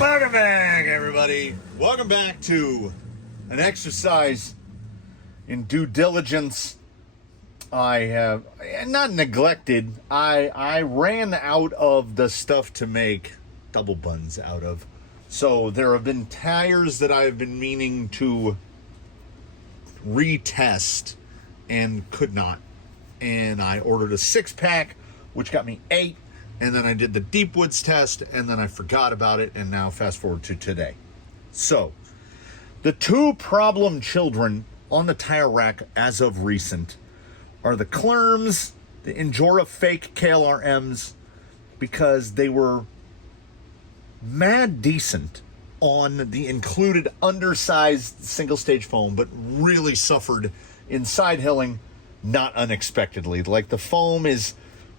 Welcome back, everybody. Welcome back to an exercise in due diligence. I have not neglected. I ran out of the stuff to make double buns out of. So there have been tires that I've been meaning to retest and could not. And I ordered a 6-pack, which got me 8. And then I did the Deep Woods test, and then I forgot about it, and now fast forward to today. So, the two problem children on the tire rack as of recent are the KLERMs, the Injora fake KLRMs, because they were mad decent on the included undersized single-stage foam, but really suffered in side hilling, not unexpectedly. Like, the foam is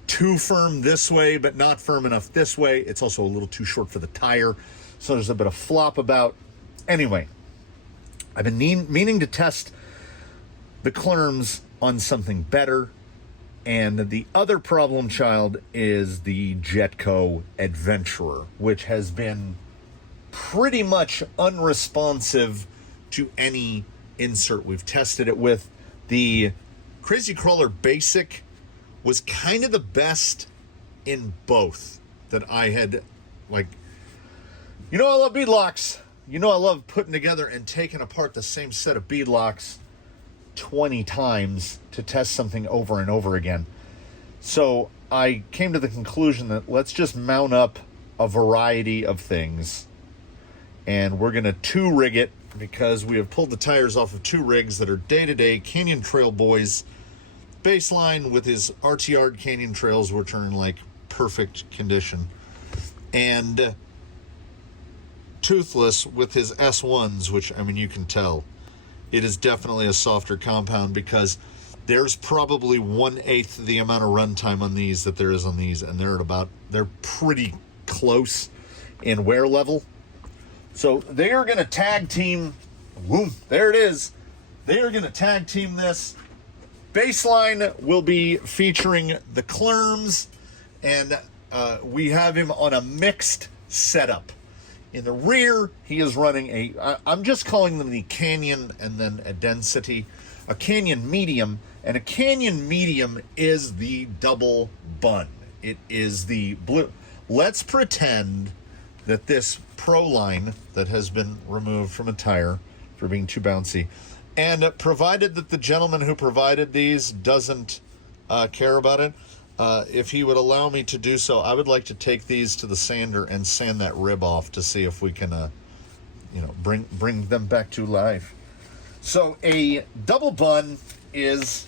too firm this way, but not firm enough this way. It's also a little too short for the tire, so there's a bit of flop about. Anyway, I've been meaning to test the KLERMs on something better, and the other problem child is the Jetko Adventurer, which has been pretty much unresponsive to any insert we've tested it with. The Crazy Crawler Basic was kind of the best in both that I had, like, I love bead locks. I love putting together and taking apart the same set of bead locks 20 times to test something over and over again. So I came to the conclusion that let's just mount up a variety of things, and we're going to 2-rig it because we have pulled the tires off of 2 rigs that are day-to-day Canyon Trail boys. Baseline with his RTR Canyon Trails, which are in like perfect condition, and Toothless with his S1s, which, I mean, you can tell it is definitely a softer compound because there's probably 1/8 the amount of runtime on these that there is on these, and they're pretty close in wear level. So they are going to tag team. Boom, there it is. They are going to tag team this. Baseline will be featuring the KLERMs, and we have him on a mixed setup. In the rear, he is running I'm just calling them the Canyon and then a Density, a Canyon Medium, and a Canyon Medium is the double bun. It is the blue. Let's pretend that this Pro line that has been removed from a tire for being too bouncy, and provided that the gentleman who provided these doesn't care about it, if he would allow me to do so, I would like to take these to the sander and sand that rib off to see if we can, bring them back to life. So a double bun is,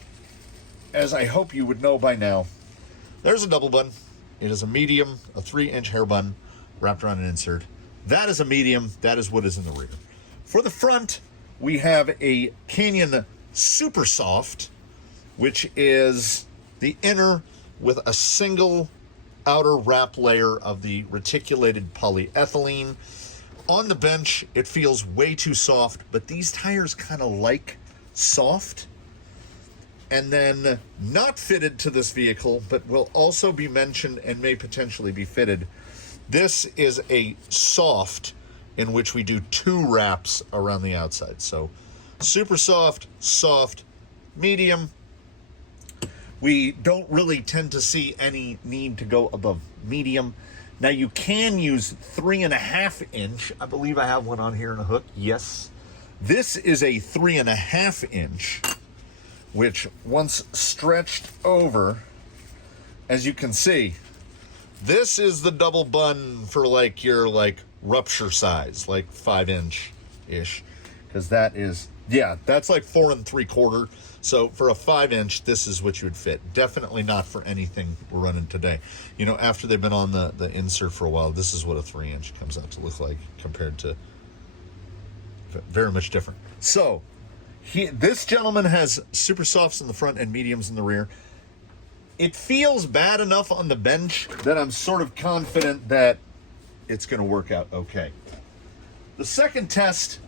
as I hope you would know by now, there's a double bun. It is a medium, a 3-inch hair bun wrapped around an insert. That is a medium. That is what is in the rear. For the front, we have a Canyon Super Soft, which is the inner with a single outer wrap layer of the reticulated polyethylene. On the bench, it feels way too soft, but these tires kind of like soft. And then not fitted to this vehicle, but will also be mentioned and may potentially be fitted. This is a soft in which we do 2 wraps around the outside. So super soft, soft, medium. We don't really tend to see any need to go above medium. Now you can use 3.5 inch. I believe I have one on here in a hook. Yes. This is a 3.5 inch, which once stretched over, as you can see, this is the double bun for your rupture size, like 5-inch-ish, because that is, that's like 4 3/4. So for a 5-inch, this is what you would fit. Definitely not for anything we're running today. After they've been on the insert for a while, this is what a 3-inch comes out to look like compared to very much different. So this gentleman has super softs in the front and mediums in the rear. It feels bad enough on the bench that I'm sort of confident that it's going to work out okay. The second test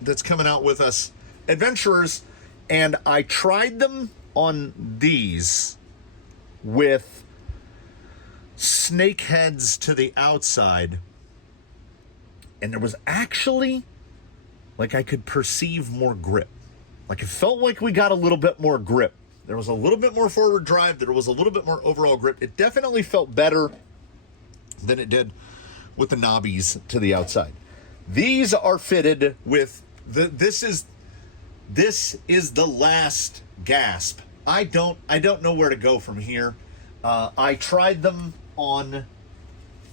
that's coming out with us, Adventurers, and I tried them on these with snake heads to the outside And there was actually, like, I could perceive more grip. Like, it felt like we got a little bit more grip. There was a little bit more forward drive. There was a little bit more overall grip. It definitely felt better than it did with the knobbies to the outside. These are fitted with this is the last gasp. I don't know where to go from here. I tried them on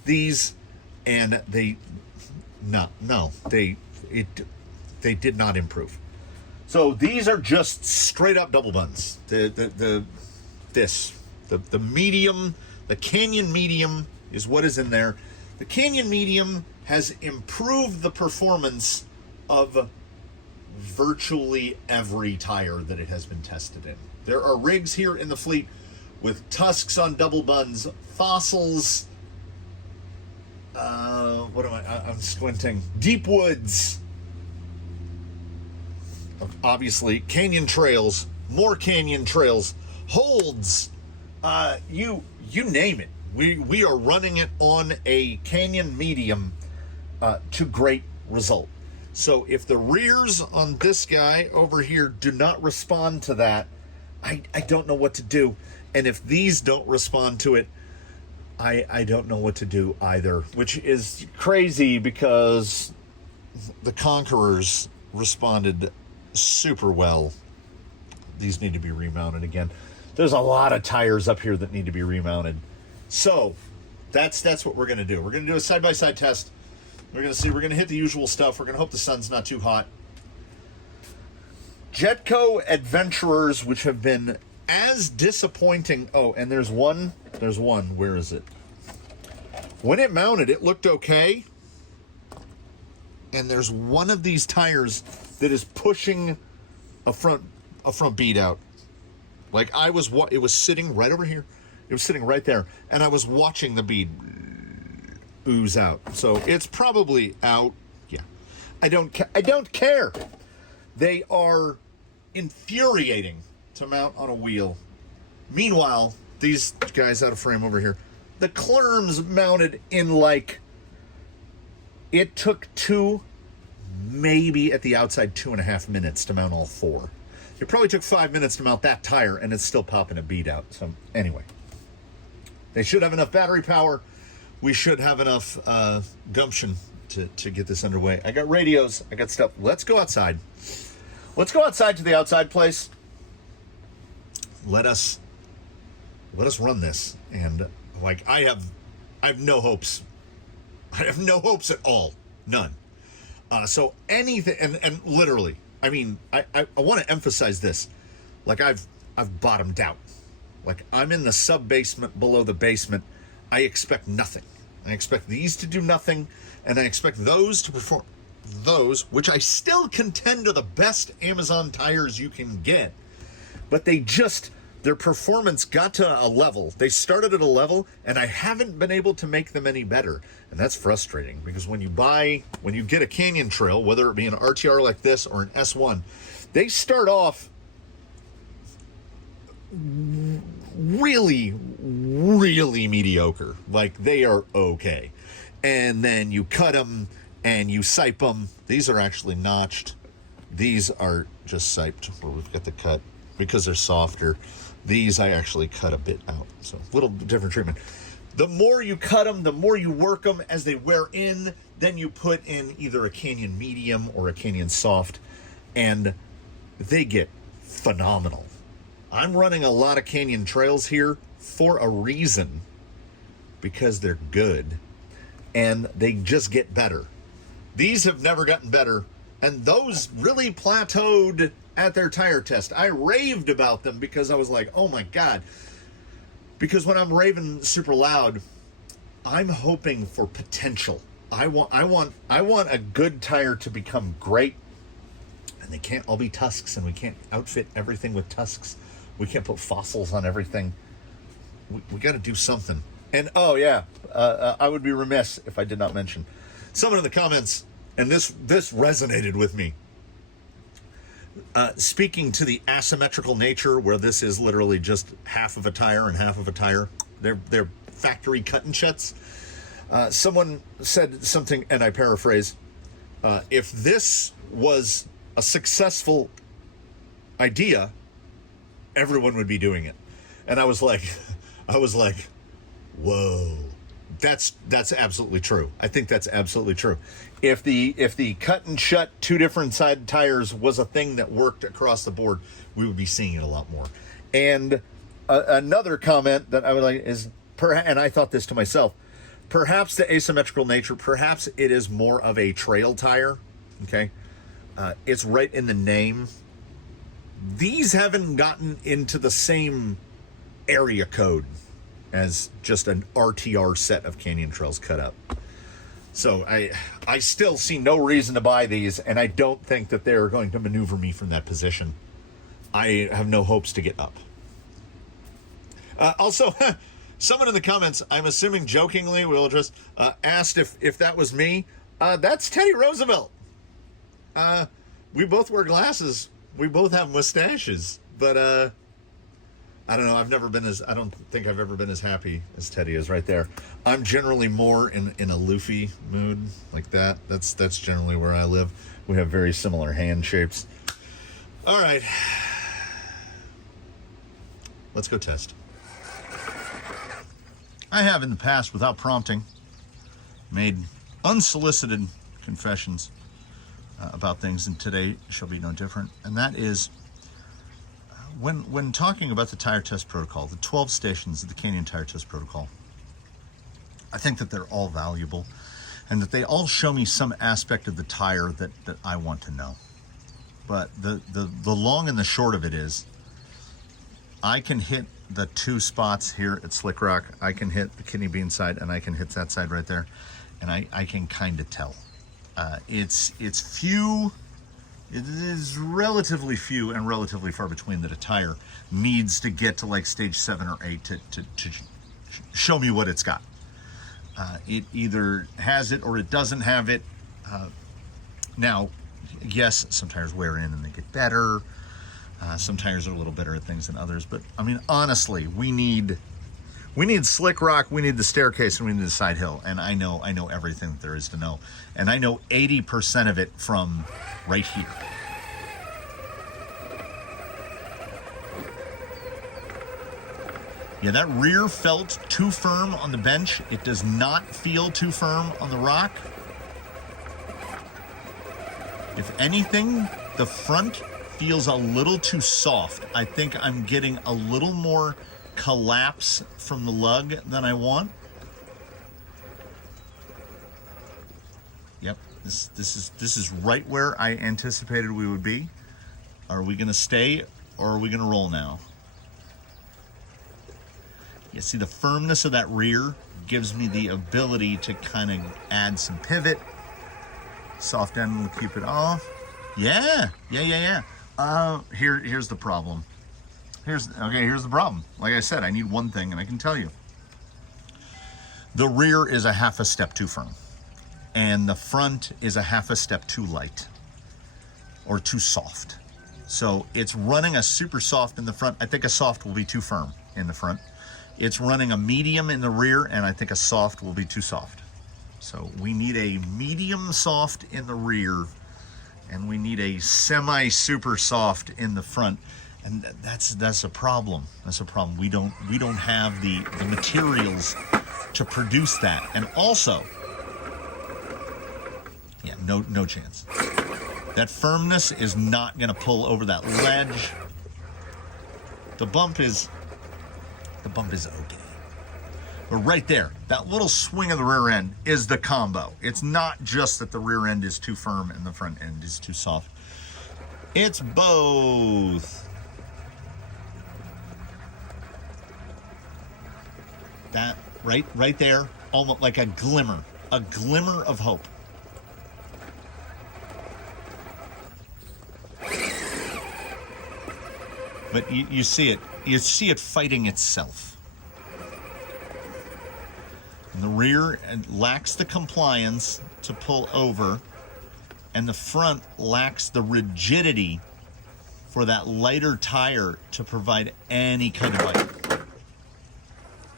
these, and they did not improve. So these are just straight up double buns. The medium, the Canyon medium is what is in there. The Canyon medium has improved the performance of virtually every tire that it has been tested in. There are rigs here in the fleet with tusks on double buns, fossils, I'm squinting, deep woods, obviously canyon trails, more canyon trails, holds, you name it. We are running it on a Canyon medium to great result. So if the rears on this guy over here do not respond to that, I don't know what to do. And if these don't respond to it, I don't know what to do either, which is crazy because the Conquerors responded super well. These need to be remounted again. There's a lot of tires up here that need to be remounted. So that's what we're going to do. We're going to do a side-by-side test. We're going to see. We're going to hit the usual stuff. We're going to hope the sun's not too hot. Jetko Adventurers, which have been as disappointing. Oh, and there's one. Where is it? When it mounted, it looked okay. And there's one of these tires that is pushing a front bead out. Like it was sitting right over here. It was sitting right there, and I was watching the bead ooze out. So it's probably out. Yeah, I don't care. They are infuriating to mount on a wheel. Meanwhile, these guys out of frame over here, the KLERMs mounted in it took 2, maybe at the outside 2.5 minutes to mount all 4. It probably took 5 minutes to mount that tire, and it's still popping a bead out. So anyway, they should have enough battery power. We should have enough gumption to get this underway. I got radios. I got stuff. Let's go outside. Let's go outside to the outside place. Let us run this. And I have no hopes. I have no hopes at all. None. So anything, and literally, I mean, I want to emphasize this. I've bottomed out. I'm in the sub-basement below the basement. I expect nothing. I expect these to do nothing, and I expect those to perform. Those, which I still contend are the best Amazon tires you can get, but their performance got to a level. They started at a level, and I haven't been able to make them any better, and that's frustrating because when you get a Canyon Trail, whether it be an RTR like this or an S1, they start off really, really mediocre. They are okay. And then you cut them and you sipe them. These are actually notched. These are just siped where we've got the cut because they're softer. These I actually cut a bit out. So a little different treatment. The more you cut them, the more you work them as they wear in. Then you put in either a Canyon medium or a Canyon soft, and they get phenomenal. I'm running a lot of Canyon trails here for a reason, because they're good and they just get better. These have never gotten better, and those really plateaued at their tire test. I raved about them because I was like, oh my God. Because when I'm raving super loud, I'm hoping for potential. I want a good tire to become great, and they can't all be tusks, and we can't outfit everything with tusks. We can't put fossils on everything. We got to do something. And oh yeah, I would be remiss if I did not mention someone in the comments, and this resonated with me. Speaking to the asymmetrical nature, where this is literally just half of a tire and half of a tire. They're factory cut and shuts. Someone said something, and I paraphrase, If this was a successful idea, everyone would be doing it. And I was like, whoa, that's absolutely true. I think that's absolutely true. If the cut and shut 2 different side tires was a thing that worked across the board, we would be seeing it a lot more. And another comment that I would like is, and I thought this to myself, perhaps the asymmetrical nature, perhaps it is more of a trail tire. Okay, it's right in the name. These haven't gotten into the same area code as just an RTR set of Canyon Trails cut up. So I still see no reason to buy these, and I don't think that they're going to maneuver me from that position. I have no hopes to get up. Also, someone in the comments, I'm assuming jokingly, will address, asked if that was me. That's Teddy Roosevelt. We both wear glasses. We both have mustaches, but I don't know. I don't think I've ever been as happy as Teddy is right there. I'm generally more in a loofy mood like that. That's generally where I live. We have very similar hand shapes. All right. Let's go test. I have in the past, without prompting, made unsolicited confessions about things, and today shall be no different. And that is, when talking about the tire test protocol, the 12 stations of the Canyon tire test protocol, I think that they're all valuable and that they all show me some aspect of the tire that I want to know. But the long and the short of it is, I can hit the 2 spots here at Slick Rock. I can hit the kidney bean side, and I can hit that side right there, and I can kind of tell. It's few. It is relatively few and relatively far between that a tire needs to get to like stage 7 or 8 to show me what it's got. It either has it or it doesn't have it. Now, yes, some tires wear in and they get better. Some tires are a little better at things than others, but I mean, honestly, we need Slick Rock, we need the staircase, and we need the side hill. And I know everything that there is to know. And I know 80% of it from right here. Yeah, that rear felt too firm on the bench. It does not feel too firm on the rock. If anything, the front feels a little too soft. I think I'm getting a little more collapse from the lug than I want. Yep, this is right where I anticipated we would be. Are we gonna stay or are we gonna roll now? You see, the firmness of that rear gives me the ability to kind of add some pivot. Soft end will keep it off. Yeah. Here's the problem. Here's the problem. Like I said, I need one thing, and I can tell you. The rear is a half a step too firm, and the front is a half a step too light or too soft. So it's running a super soft in the front. I think a soft will be too firm in the front. It's running a medium in the rear, and I think a soft will be too soft. So we need a medium soft in the rear, and we need a semi-super soft in the front. And that's a problem. That's a problem. We don't have the materials to produce that. And also, yeah, no chance. That firmness is not gonna pull over that ledge. The bump is okay. But right there, that little swing of the rear end is the combo. It's not just that the rear end is too firm and the front end is too soft. It's both. That right there, almost like a glimmer of hope. But you see it fighting itself. And the rear lacks the compliance to pull over, and the front lacks the rigidity for that lighter tire to provide any kind of bite.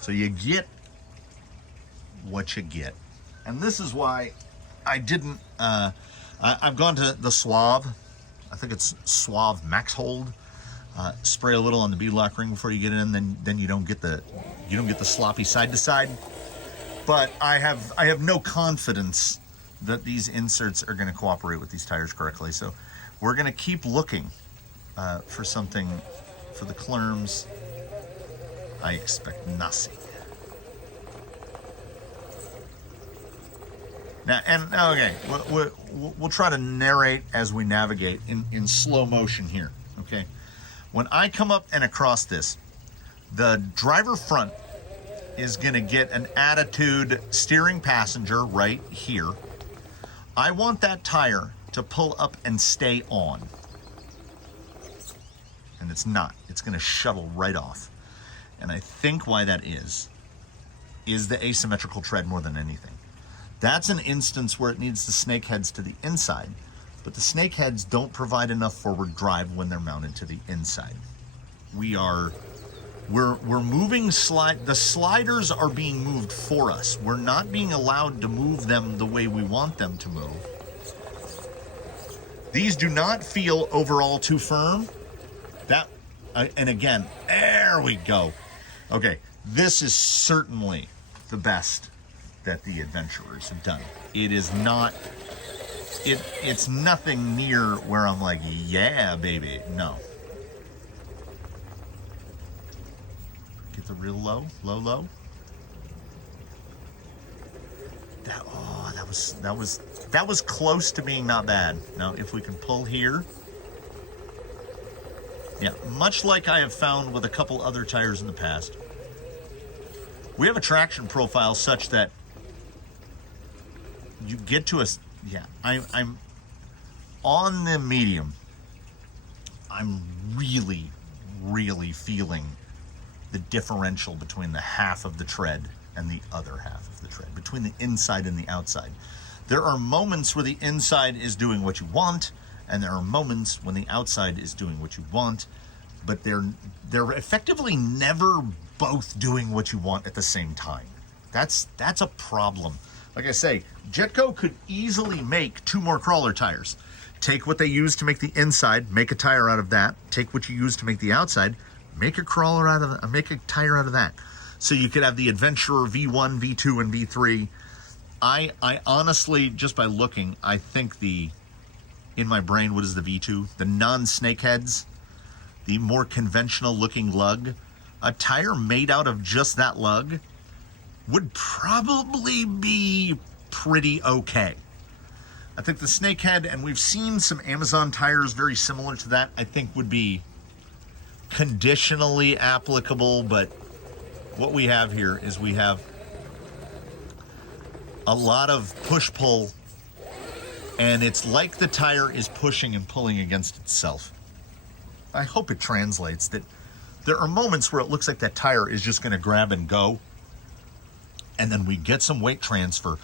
So you get what you get. And this is why I didn't I've gone to the Suave. I think it's Suave Max Hold. Spray a little on the beadlock ring before you get in, then you don't get the sloppy side to side. But I have no confidence that these inserts are going to cooperate with these tires correctly. So we're going to keep looking for something for the KLERMs. I expect nothing. Now, okay, we'll try to narrate as we navigate in slow motion here, okay? When I come up and across this, the driver front is gonna get an attitude steering passenger right here. I want that tire to pull up and stay on. And it's not, it's gonna shuttle right off. And I think why that is the asymmetrical tread more than anything. That's an instance where it needs the snake heads to the inside, but the snake heads don't provide enough forward drive when they're mounted to the inside. We're moving the sliders are being moved for us. We're not being allowed to move them the way we want them to move. These do not feel overall too firm. And again, there we go. Okay, this is certainly the best that the Adventurers have done. It is not, it's nothing near where I'm like, yeah, baby, no. Get the real low. That was close to being not bad. Now, if we can pull here. Yeah, much like I have found with a couple other tires in the past, we have a traction profile such that you get to I'm on the medium. I'm really, really feeling the differential between the half of the tread and the other half of the tread, between the inside and the outside. There are moments where the inside is doing what you want, and there are moments when the outside is doing what you want, but they're effectively never both doing what you want at the same time. That's a problem. Like I say, Jetko could easily make 2 more crawler tires. Take what they use to make the inside, make a tire out of that. Take what you use to make the outside, make a tire out of that. So you could have the Adventurer V1, V2, and V3. I honestly, just by looking, I think in my brain, what is the V2? The non-snake heads, the more conventional looking lug. A tire made out of just that lug would probably be pretty okay. I think the snakehead, and we've seen some Amazon tires very similar to that, I think would be conditionally applicable, but what we have here is we have a lot of push-pull, and it's like the tire is pushing and pulling against itself. I hope it translates that there are moments where it looks like that tire is just going to grab and go, and then we get some weight transfer,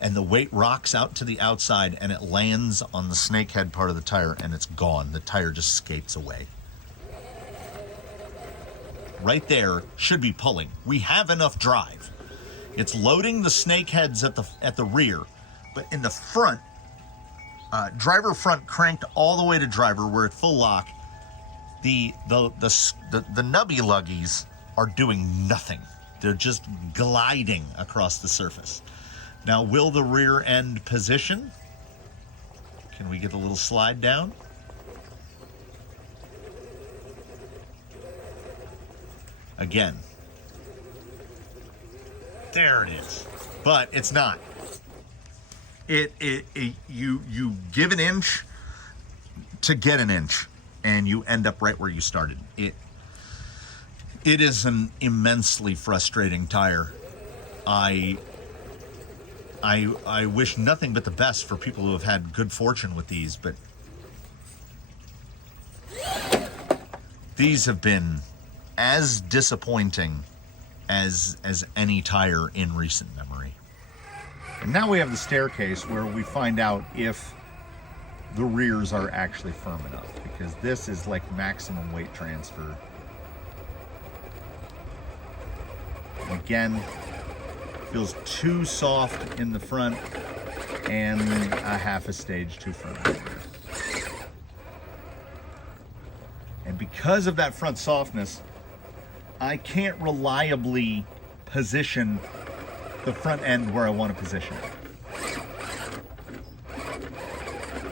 and the weight rocks out to the outside, and it lands on the snakehead part of the tire, and it's gone. The tire just skates away. Right there should be pulling. We have enough drive. It's loading the snakeheads at the rear, but in the front, driver front cranked all the way to driver, we're at full lock. The nubby luggies are doing nothing. They're just gliding across the surface. Now, will the rear end position? Can we get a little slide down? Again. There it is. But it's not. You give an inch to get an inch, and you end up right where you started. It is an immensely frustrating tire. I wish nothing but the best for people who have had good fortune with these, but these have been as disappointing as any tire in recent memory. And now we have the staircase where we find out if the rears are actually firm enough, because this is like maximum weight transfer. Again, feels too soft in the front. and a half a stage too firm. And because of that front softness, I can't reliably position the front end where I want to position it.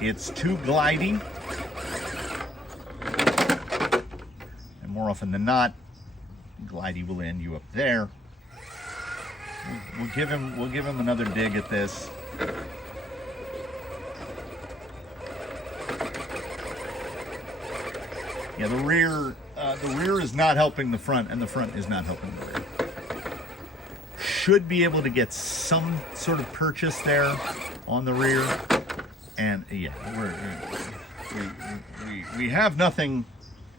It's too glidey, and more often than not, glidey will end you up there. We'll give him another dig at this. Yeah, the rear is not helping the front, and the front is not helping the rear. Should be able to get some sort of purchase there on the rear, and yeah, we have nothing,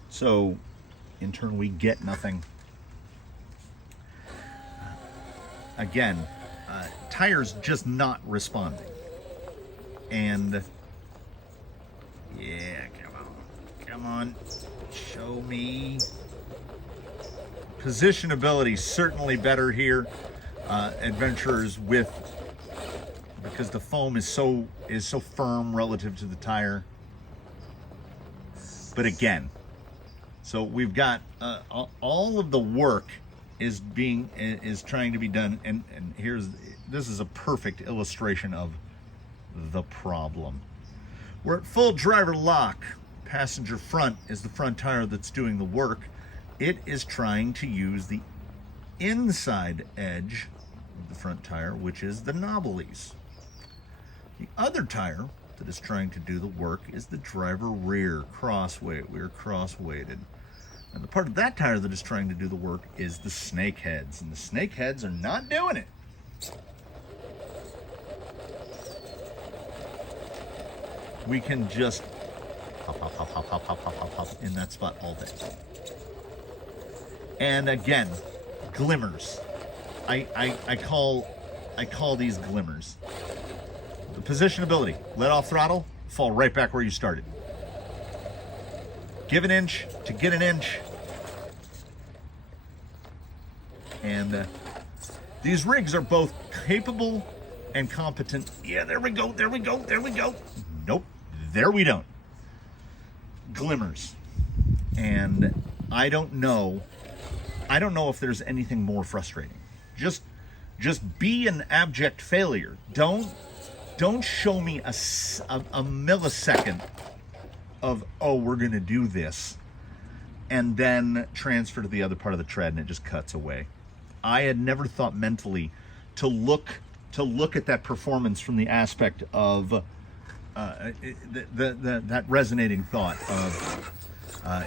so in turn we get nothing. Again, tires just not responding, and yeah, come on, show me. Positionability certainly better here. Adventurers because the foam is so firm relative to the tire. But again, so we've got all of the work is trying to be done, and this is a perfect illustration of the problem. We're at full driver lock. Passenger front is the front tire that's doing the work. It is trying to use the inside edge of the front tire, which is the knobblies. The other tire that is trying to do the work is the driver rear crossweight. We're cross-weighted. And the part of that tire that is trying to do the work is the snake heads, and the snake heads are not doing it. We can just hop in that spot all day. And again, glimmers. I call these glimmers. The positionability, let off throttle, fall right back where you started. Give an inch to get an inch. And these rigs are both capable and competent. Yeah, there we go. Nope, there we don't. Glimmers. And I don't know if there's anything more frustrating. Just be an abject failure. Don't show me a millisecond of, oh, we're gonna do this, and then transfer to the other part of the tread and it just cuts away. I had never thought mentally to look at that performance from the aspect of that resonating thought of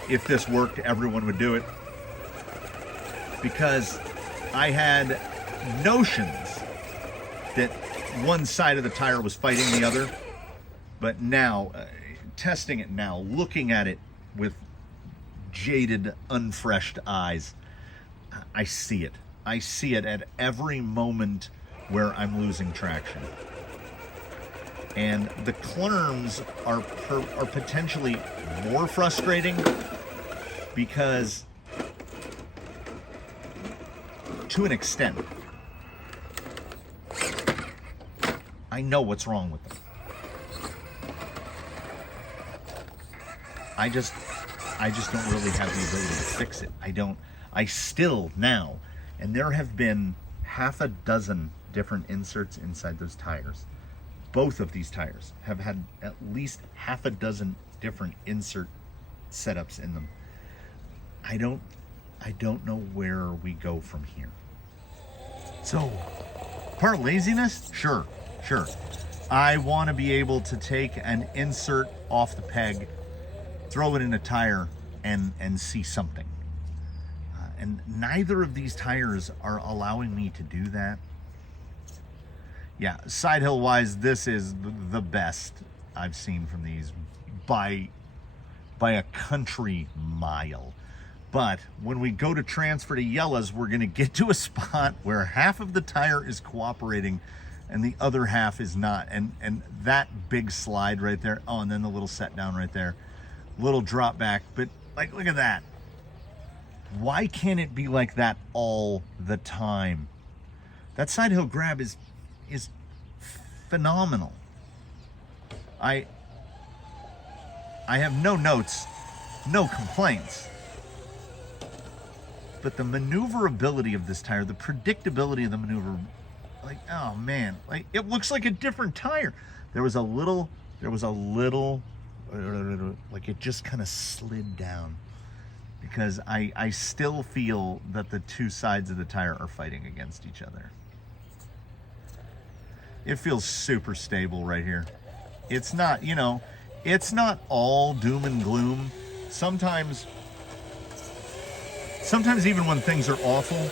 if this worked, everyone would do it. Because I had notions that one side of the tire was fighting the other, but now, testing it now, looking at it with jaded, unfreshed eyes, I see it. I see it at every moment where I'm losing traction. And the KLERMs are potentially more frustrating because, to an extent, I know what's wrong with them. I just don't really have the ability to fix it. I still now, and there have been half a dozen different inserts inside those tires. Both of these tires have had at least half a dozen different insert setups in them. I don't know where we go from here. So, part laziness? Sure. I want to be able to take an insert off the peg, throw it in a tire, and see something. And neither of these tires are allowing me to do that. Yeah, side hill wise, this is the best I've seen from these by a country mile. But when we go to transfer to yellows, we're going to get to a spot where half of the tire is cooperating and the other half is not. And that big slide right there, oh, and then the little set down right there, little drop back, but like, look at that. Why can't it be like that all the time? That side hill grab is phenomenal. I have no notes, no complaints. But the maneuverability of this tire, the predictability of the maneuver, like, oh man, like it looks like a different tire. There was a little, like it just kind of slid down, because I still feel that the two sides of the tire are fighting against each other. It feels super stable right here. It's not, you know, it's not all doom and gloom. Sometimes even when things are awful,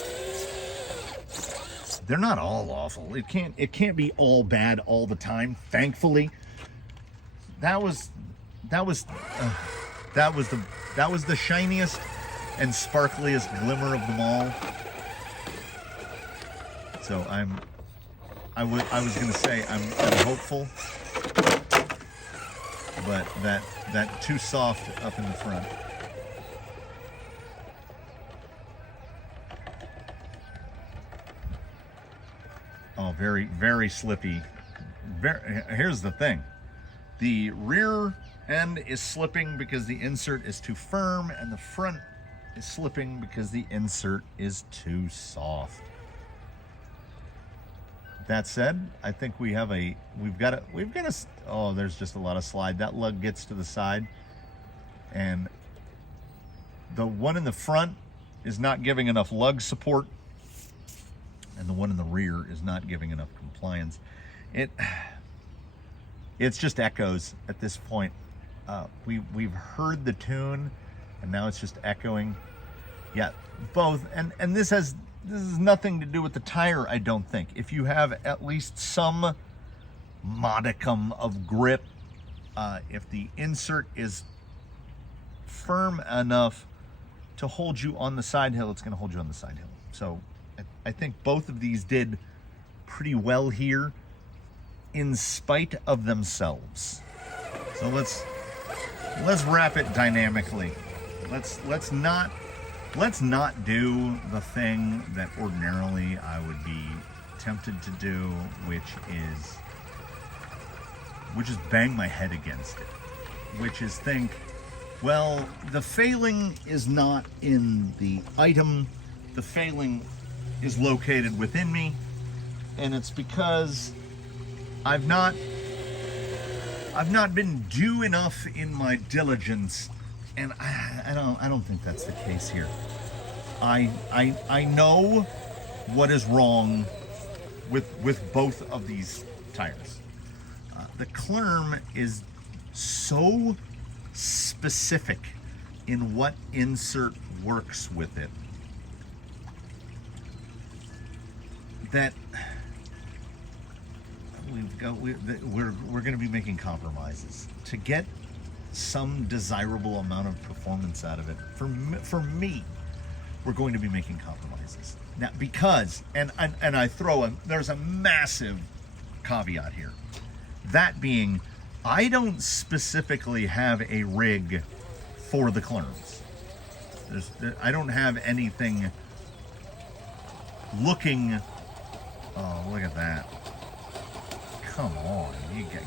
they're not all awful. It can't be all bad all the time. Thankfully, that was the shiniest and sparkliest glimmer of them all. So I was gonna say I'm hopeful, but that too soft up in the front. Oh, very, very slippy. Here's the thing. The rear end is slipping because the insert is too firm, and the front is slipping because the insert is too soft. That said, I think we've got a, oh, there's just a lot of slide. That lug gets to the side, and the one in the front is not giving enough lug support, and the one in the rear is not giving enough compliance. It's just echoes at this point. We've heard the tune, and now it's just echoing. Yeah, both, and this is nothing to do with the tire, I don't think. If you have at least some modicum of grip, if the insert is firm enough to hold you on the side hill, it's going to hold you on the side hill. So I think both of these did pretty well here in spite of themselves. So let's wrap it dynamically. Let's not do the thing that ordinarily I would be tempted to do, which is bang my head against it, which is think, well, the failing is not in the item, the failing is located within me, and it's because I've not been due enough in my diligence, and I don't think that's the case here. I know what is wrong with both of these tires. The KLERM is so specific in what insert works with it that we're going to be making compromises to get some desirable amount of performance out of it. For me, we're going to be making compromises now, because and there's a massive caveat here, that being, I don't specifically have a rig for the KLERMs. I don't have anything looking. Oh, look at that. Come on,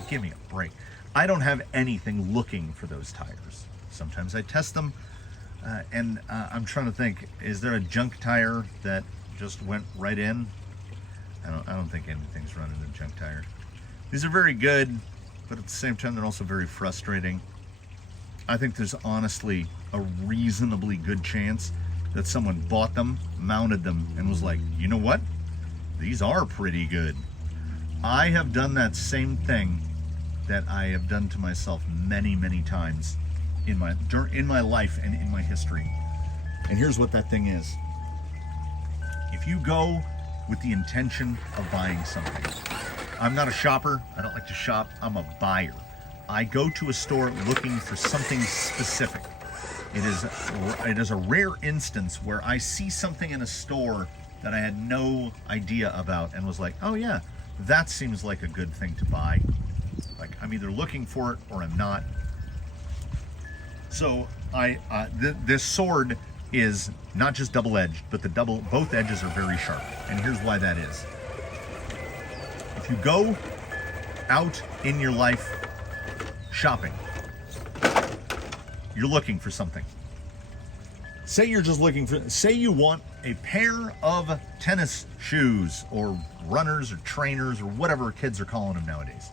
give me a break. I don't have anything looking for those tires. Sometimes I test them, and I'm trying to think, is there a junk tire that just went right in? I don't think anything's running a junk tire. These are very good, but at the same time, they're also very frustrating. I think there's honestly a reasonably good chance that someone bought them, mounted them, and was like, you know what? These are pretty good. I have done that same thing that I have done to myself many, many times in my life and in my history. And here's what that thing is. If you go with the intention of buying something, I'm not a shopper. I don't like to shop. I'm a buyer. I go to a store looking for something specific. It is a rare instance where I see something in a store that I had no idea about and was like, oh yeah, that seems like a good thing to buy. Like, I'm either looking for it or I'm not. So this sword is not just double-edged, but both edges are very sharp. And here's why that is. If you go out in your life shopping. You're looking for something. Say you're just looking for, say you want a pair of tennis shoes or runners or trainers or whatever kids are calling them nowadays.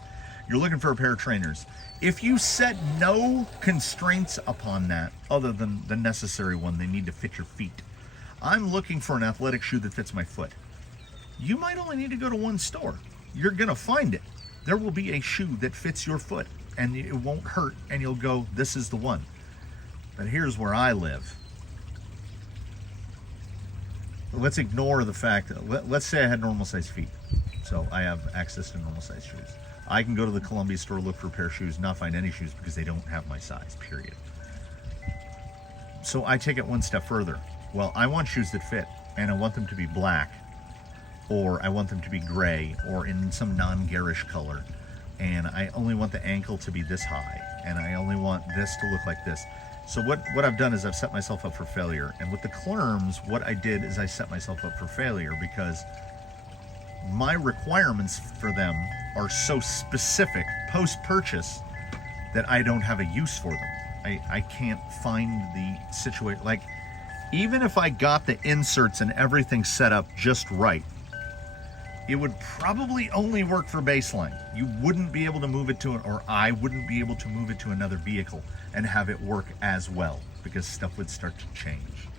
You're looking for a pair of trainers. If you set no constraints upon that other than the necessary one, they need to fit your feet. I'm looking for an athletic shoe that fits my foot. You might only need to go to one store. You're gonna find it. There will be a shoe that fits your foot and it won't hurt and you'll go, this is the one. But here's where I live. Let's ignore the fact that, let's say I had normal size feet. So I have access to normal size shoes. I can go to the Columbia store, look for a pair of shoes, not find any shoes because they don't have my size, period. So I take it one step further. Well, I want shoes that fit, and I want them to be black, or I want them to be gray, or in some non-garish color. And I only want the ankle to be this high, and I only want this to look like this. So what I've done is I've set myself up for failure. And with the KLERMs, what I did is I set myself up for failure because my requirements for them are so specific post-purchase that I don't have a use for them. I can't find the situation. Like, even if I got the inserts and everything set up just right, it would probably only work for baseline. You wouldn't be able to move it to, or I wouldn't be able to move it to another vehicle and have it work as well because stuff would start to change.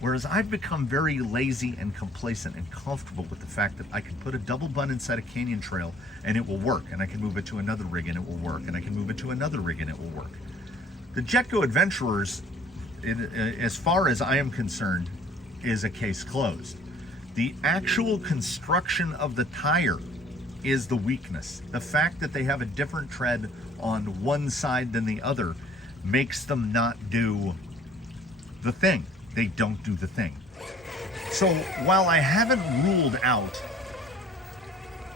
Whereas I've become very lazy and complacent and comfortable with the fact that I can put a double bun inside a canyon trail and it will work, and I can move it to another rig and it will work, and I can move it to another rig and it will work. The Jetko Adventurers, as far as I am concerned, is a case closed. The actual construction of the tire is the weakness. The fact that they have a different tread on one side than the other makes them not do the thing. They don't do the thing. So while I haven't ruled out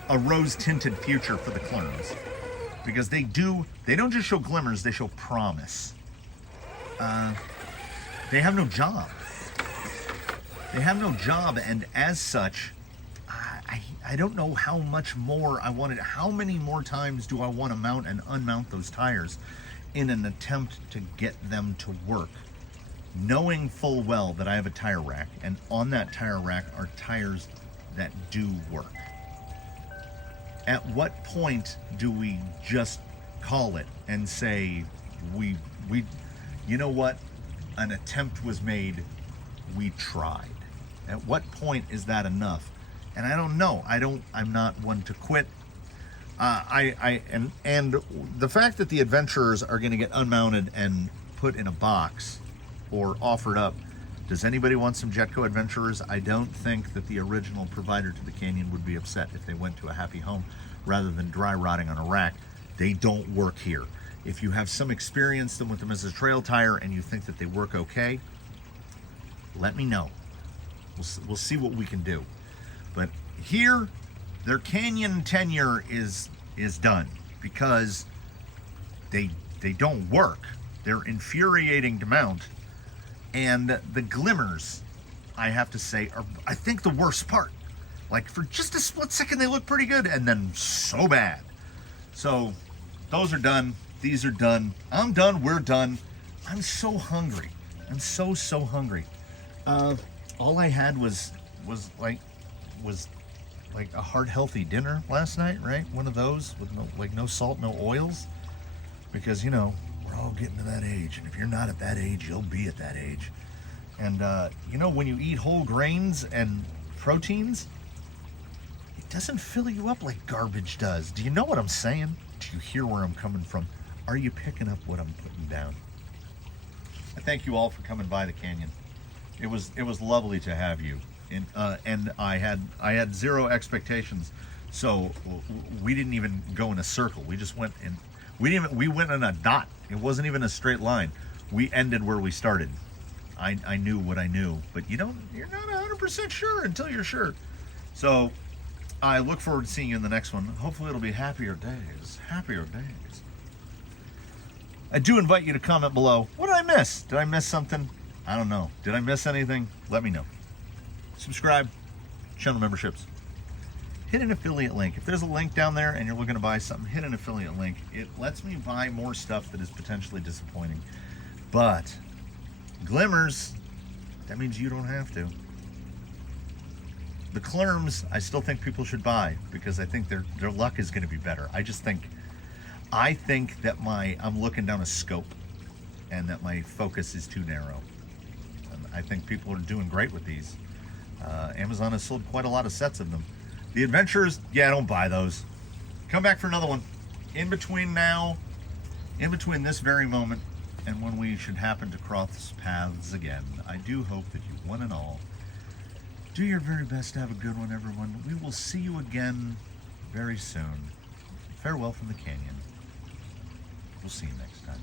a rose-tinted future for the KLERMs, because they don't just show glimmers, they show promise. They have no job. They have no job, and as such, I don't know how much more I wanted. How many more times do I want to mount and unmount those tires in an attempt to get them to work? Knowing full well that I have a tire rack, and on that tire rack are tires that do work. At what point do we just call it and say, we you know what, an attempt was made, we tried? At what point is that enough? And I don't know. I'm not one to quit. And the fact that the Adventurers are going to get unmounted and put in a box or offered up. Does anybody want some Jetko Adventurers? I don't think that the original provider to the Canyon would be upset if they went to a happy home rather than dry rotting on a rack. They don't work here. If you have some experience with them as a trail tire and you think that they work okay, let me know. We'll see what we can do. But here, their Canyon tenure is done because they don't work. They're infuriating to mount. And the glimmers, I have to say, are, I think, the worst part. Like, for just a split second, they look pretty good, and then so bad. So, those are done. These are done. I'm done. We're done. I'm so hungry. I'm so hungry. All I had was like a heart healthy dinner last night, right? One of those with no salt, no oils, because, you know, we're all getting to that age, and if you're not at that age, you'll be at that age. And you know, when you eat whole grains and proteins, it doesn't fill you up like garbage does. Do you know what I'm saying? Do you hear where I'm coming from? Are you picking up what I'm putting down? I thank you all for coming by the canyon. It was lovely to have you. And I had zero expectations, so we didn't even go in a circle. We just went in. We went in a dot. It wasn't even a straight line. We ended where we started. I knew what I knew, but you're not 100% sure until you're sure. So I look forward to seeing you in the next one. Hopefully it'll be happier days. Happier days. I do invite you to comment below. What did I miss? Did I miss something? I don't know. Did I miss anything? Let me know. Subscribe, channel memberships. hit an affiliate link. If there's a link down there and you're looking to buy something, hit an affiliate link. It lets me buy more stuff that is potentially disappointing. But glimmers, that means you don't have to. The KLERMs, I still think people should buy because I think their luck is going to be better. I think that I'm looking down a scope and that my focus is too narrow. And I think people are doing great with these. Amazon has sold quite a lot of sets of them. The Adventurers, yeah, don't buy those. Come back for another one. In between this very moment and when we should happen to cross paths again, I do hope that you one and all do your very best to have a good one, everyone. We will see you again very soon. Farewell from the canyon. We'll see you next time.